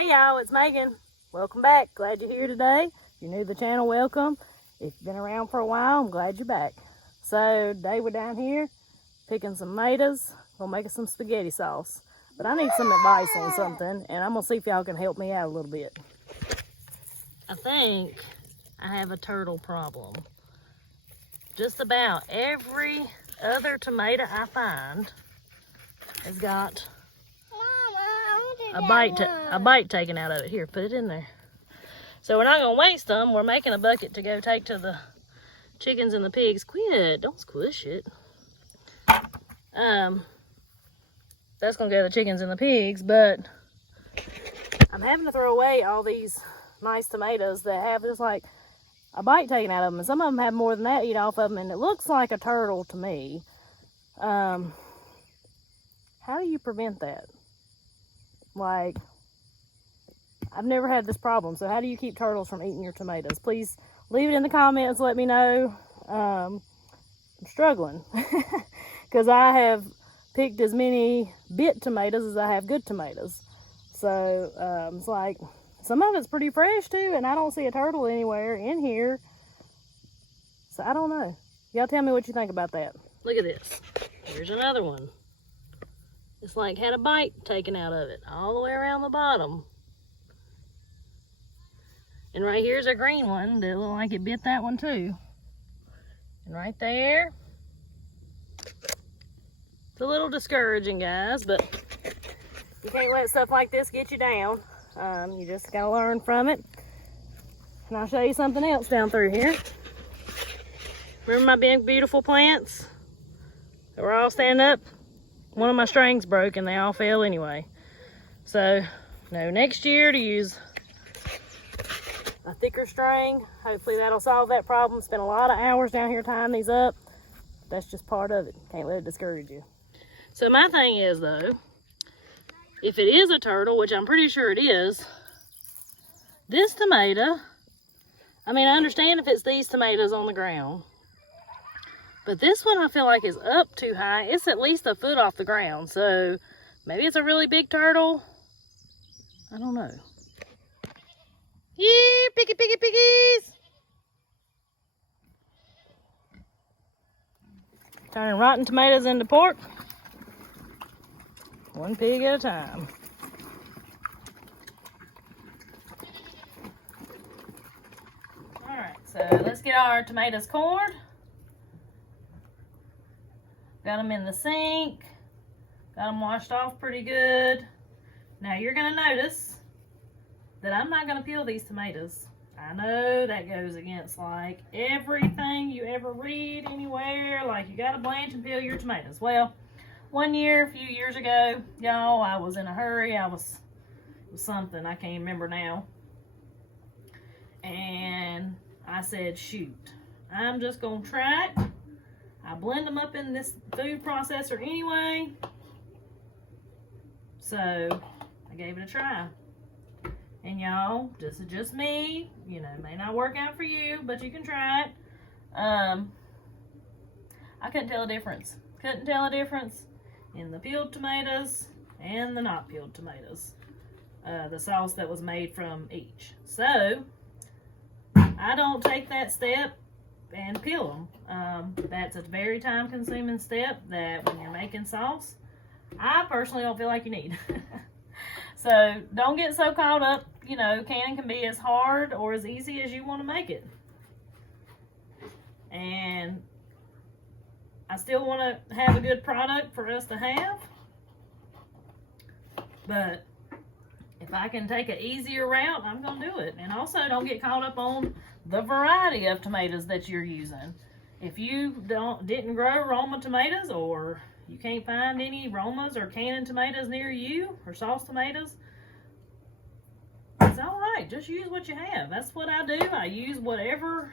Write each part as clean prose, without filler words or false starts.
Hey y'all, it's Megan. Welcome back. Glad you're here today. If you're new to the channel, welcome. If you've been around for a while, I'm glad you're back. So today we're down here picking some tomatoes. Gonna make us some spaghetti sauce. But I need some advice on something, and I'm gonna see if y'all can help me out a little bit. I think I have a turtle problem. Just about every other tomato I find has got a bite taken out of it. Here, put it in there. So we're not gonna waste them. We're making a bucket to go take to the chickens and the pigs. Quit, don't squish it. That's gonna go to the chickens and the pigs, but I'm having to throw away all these nice tomatoes that have just like a bite taken out of them. And some of them have more than that eat off of them, and it looks like a turtle to me. How do you prevent that? Like, I've never had this problem, so how do you keep turtles from eating your tomatoes? Please leave it in the comments, let me know. I'm struggling because I have picked as many bit tomatoes as I have good tomatoes. So it's like some of it's pretty fresh too, and I don't see a turtle anywhere in here. So I don't know. Y'all tell me what you think about that. Look at this. Here's another one. It's like had a bite taken out of it all the way around the bottom. And right here's a green one that looked like it bit that one too. And right there, it's a little discouraging, guys, but you can't let stuff like this get you down. You just gotta learn from it. And I'll show you something else down through here. Remember my big, beautiful plants that were all standing up? One of my strings broke and they all fell anyway. So, no, next year to use a thicker string. Hopefully that'll solve that problem. Spent a lot of hours down here tying these up. That's just part of it. Can't let it discourage you. So my thing is though, if it is a turtle, which I'm pretty sure it is, this tomato, I mean, I understand if it's these tomatoes on the ground, but this one I feel like is up too high. It's at least a foot off the ground. So maybe it's a really big turtle. I don't know. Yeah, piggies. Turning rotten tomatoes into pork. One pig at a time. All right, so let's get our tomatoes cored. Got them in the sink. Got them washed off pretty good. Now you're gonna notice that I'm not gonna peel these tomatoes. I know that goes against like everything you ever read anywhere, like you gotta blanch and peel your tomatoes. Well, one year, a few years ago, y'all, I was in a hurry. It was something, I can't remember now. And I said, shoot, I'm just gonna try it. I blend them up in this food processor anyway. So I gave it a try. And y'all, this is just me. You know, it may not work out for you, but you can try it. I couldn't tell a difference. Couldn't tell a difference in the peeled tomatoes and the not peeled tomatoes. The sauce that was made from each. So I don't take that step and peel them. That's a very time consuming step that when you're making sauce, I personally don't feel like you need. So don't get so caught up, you know, canning can be as hard or as easy as you want to make it. And I still want to have a good product for us to have. But if I can take an easier route, I'm going to do it. And also don't get caught up on the variety of tomatoes that you're using. If you didn't grow Roma tomatoes, or you can't find any Romas or canning tomatoes near you, or sauce tomatoes, it's all right. Just use what you have. That's what I do. I use whatever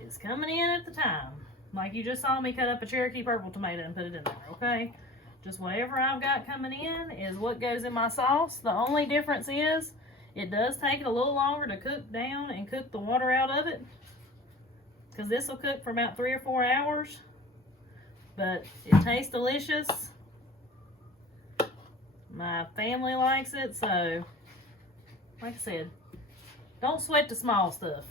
is coming in at the time. Like you just saw me cut up a Cherokee purple tomato and put it in there, okay? Just whatever I've got coming in is what goes in my sauce. The only difference is it does take it a little longer to cook down and cook the water out of it, because this will cook for about 3 or 4 hours. But it tastes delicious. My family likes it, so like I said, don't sweat the small stuff.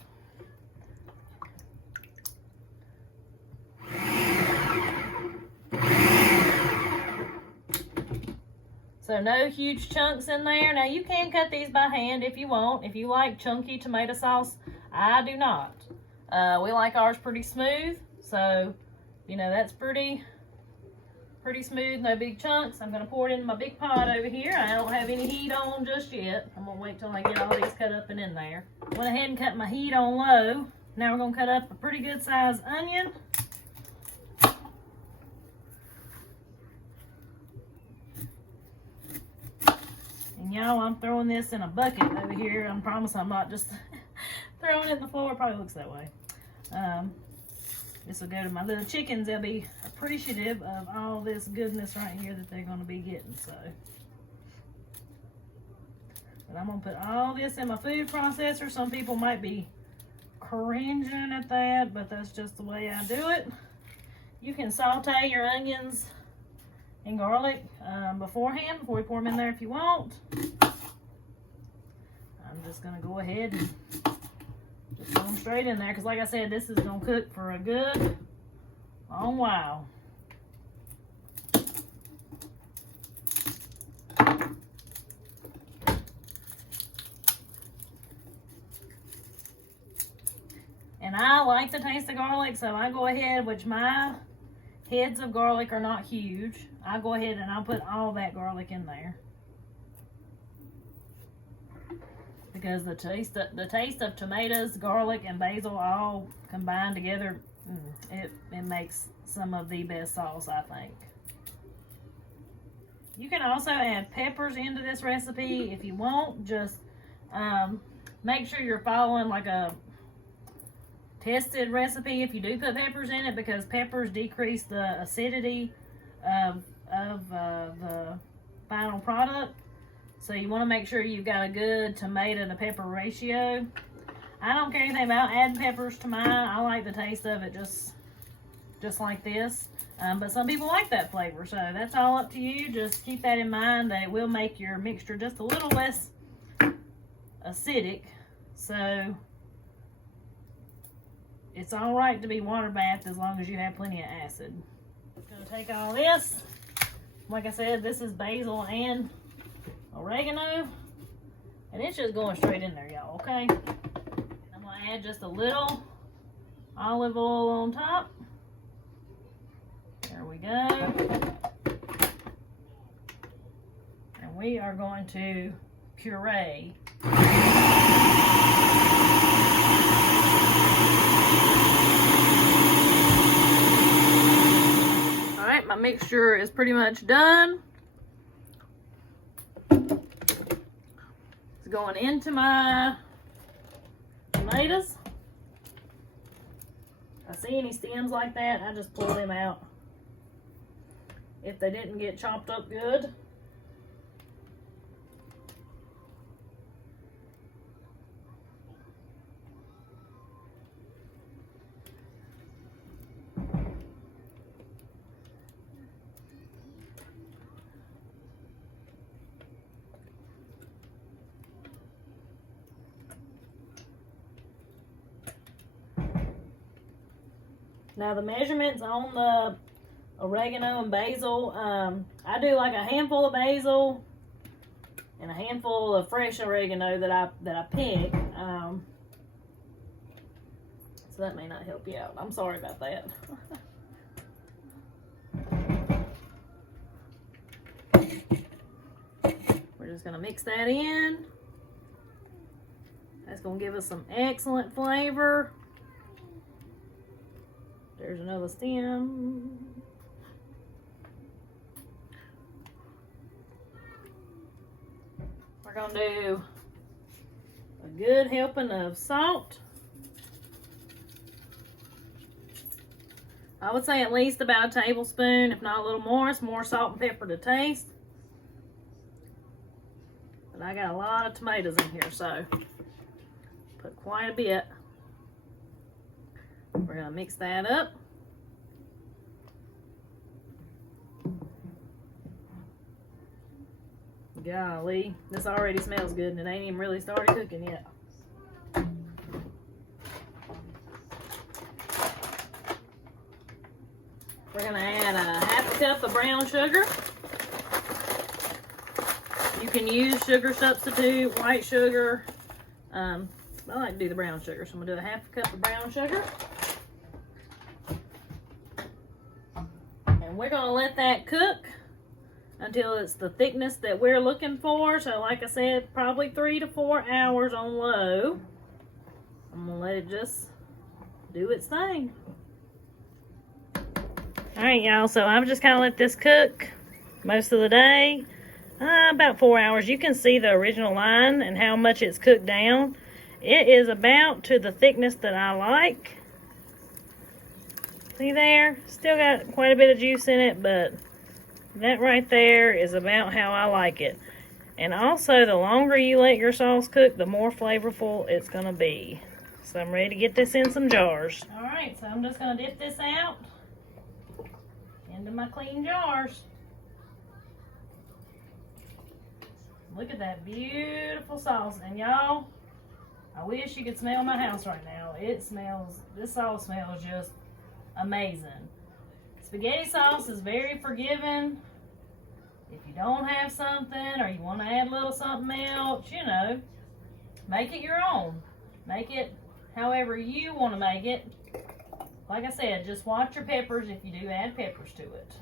So no huge chunks in there. Now you can cut these by hand if you want. If you like chunky tomato sauce, I do not. We like ours pretty smooth. So, you know, that's pretty smooth, no big chunks. I'm gonna pour it in my big pot over here. I don't have any heat on just yet. I'm gonna wait till I get all these cut up and in there. Went ahead and cut my heat on low. Now we're gonna cut up a pretty good sized onion. And y'all, I'm throwing this in a bucket over here. I promise I'm not just throwing it in the floor. It probably looks that way. This will go to my little chickens. They'll be appreciative of all this goodness right here that they're going to be getting. So, but I'm going to put all this in my food processor. Some people might be cringing at that, but that's just the way I do it. You can saute your onions and garlic beforehand, before you pour them in there if you want. I'm just going to go ahead and just throw them straight in there, because like I said, this is going to cook for a good long while. And I like the taste of garlic, so I go ahead, which my heads of garlic are not huge. I'll go ahead and I'll put all that garlic in there. Because the taste of tomatoes, garlic, and basil all combined together, it makes some of the best sauce, I think. You can also add peppers into this recipe if you want. Just make sure you're following like a tested recipe if you do put peppers in it, because peppers decrease the acidity of the final product. So you want to make sure you've got a good tomato to pepper ratio. I don't care anything about adding peppers to mine. I like the taste of it just like this. But some people like that flavor, so that's all up to you. Just keep that in mind, that it will make your mixture just a little less acidic. So it's all right to be water bathed as long as you have plenty of acid. I'm gonna take all this. Like I said, this is basil and oregano, and it's just going straight in there, y'all, okay? I'm gonna add just a little olive oil on top. There we go. And we are going to puree. All right, my mixture is pretty much done. Going into my tomatoes. I see any stems like that, I just pull them out if they didn't get chopped up good. Now the measurements on the oregano and basil, I do like a handful of basil and a handful of fresh oregano that I pick. So that may not help you out. I'm sorry about that. We're just gonna mix that in. That's gonna give us some excellent flavor. There's another stem. We're gonna do a good helping of salt. I would say at least about a tablespoon, if not a little more. It's more salt and pepper to taste. But I got a lot of tomatoes in here, so put quite a bit. We're gonna mix that up. Golly, this already smells good and it ain't even really started cooking yet. We're gonna add a half a cup of brown sugar. You can use sugar substitute, white sugar. I like to do the brown sugar, so I'm gonna do a half a cup of brown sugar. And we're gonna let that cook until it's the thickness that we're looking for. So like I said, probably 3 to 4 hours on low. I'm gonna let it just do its thing. All right, y'all, so I've just kind of let this cook most of the day, about 4 hours. You can see the original line and how much it's cooked down. It is about to the thickness that I like. See there? Still got quite a bit of juice in it, but that right there is about how I like it. And also, the longer you let your sauce cook, the more flavorful it's going to be. So I'm ready to get this in some jars. All right, so I'm just going to dip this out into my clean jars. Look at that beautiful sauce. And y'all, I wish you could smell my house right now. This sauce smells just amazing. Spaghetti sauce is very forgiving. If you don't have something or you want to add a little something else, you know, make it your own. Make it however you want to make it. Like I said, just watch your peppers if you do add peppers to it.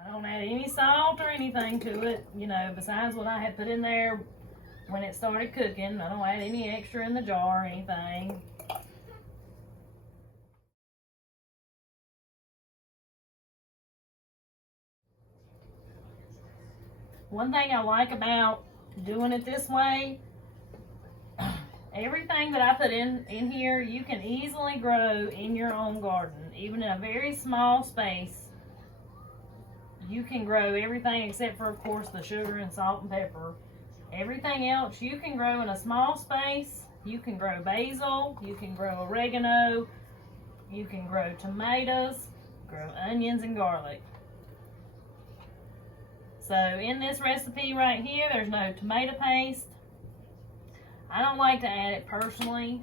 I don't add any salt or anything to it, you know, besides what I had put in there when it started cooking. I don't add any extra in the jar or anything. One thing I like about doing it this way, everything that I put in here, you can easily grow in your own garden. Even in a very small space, you can grow everything except for, of course, the sugar and salt and pepper. Everything else you can grow in a small space. You can grow basil, you can grow oregano, you can grow tomatoes, grow onions and garlic. So in this recipe right here, there's no tomato paste. I don't like to add it personally,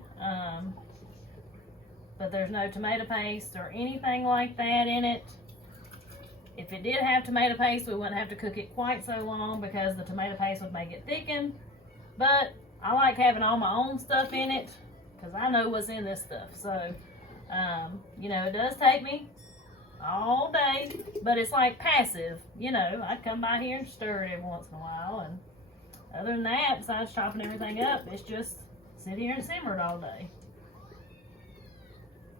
but there's no tomato paste or anything like that in it. If it did have tomato paste, we wouldn't have to cook it quite so long because the tomato paste would make it thicken. But I like having all my own stuff in it because I know what's in this stuff. So, you know, it does take me all day, but it's like passive. You know, I come by here and stir it every once in a while. And other than that, besides chopping everything up, it's just sit here and simmer it all day.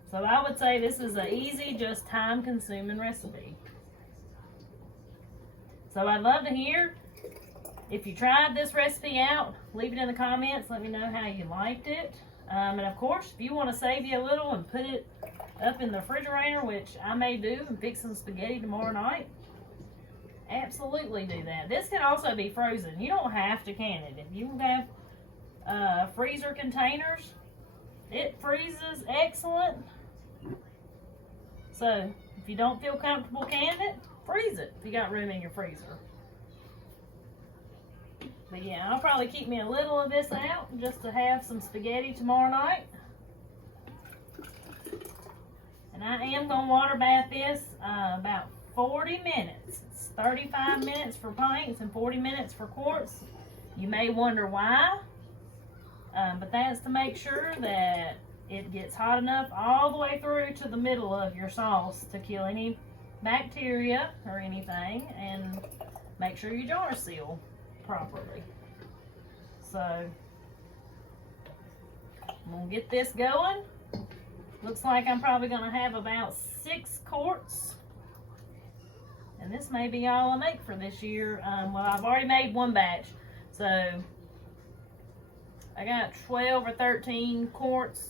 So I would say this is an easy, just time-consuming recipe. So I'd love to hear if you tried this recipe out. Leave it in the comments. Let me know how you liked it. And of course, if you want to save you a little and put it up in the refrigerator, which I may do, and fix some spaghetti tomorrow night, absolutely do that. This can also be frozen. You don't have to can it. If you have freezer containers, it freezes excellent. So if you don't feel comfortable canning it, freeze it if you got room in your freezer. But yeah, I'll probably keep me a little of this out just to have some spaghetti tomorrow night. And I am going to water bath this about 40 minutes. It's 35 minutes for pints and 40 minutes for quarts. You may wonder why, but that's to make sure that it gets hot enough all the way through to the middle of your sauce to kill any bacteria or anything, and make sure your jars seal properly. So I'm gonna get this going. Looks like I'm probably gonna have about 6 quarts, and this may be all I make for this year. Well, I've already made one batch, so I got 12 or 13 quarts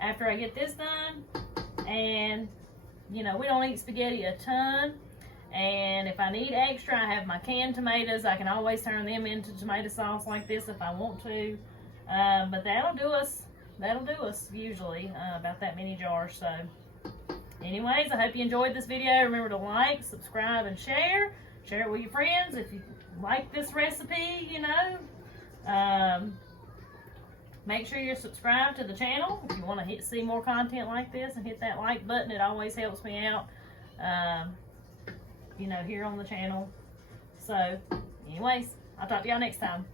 after I get this done. And you know, we don't eat spaghetti a ton. And if I need extra, I have my canned tomatoes. I can always turn them into tomato sauce like this if I want to. But that'll do us. That'll do us usually, about that many jars. So anyways, I hope you enjoyed this video. Remember to like, subscribe, and share. Share it with your friends if you like this recipe, you know. Make sure you're subscribed to the channel if you want to see more content like this, and hit that like button. It always helps me out, you know, here on the channel. So anyways, I'll talk to y'all next time.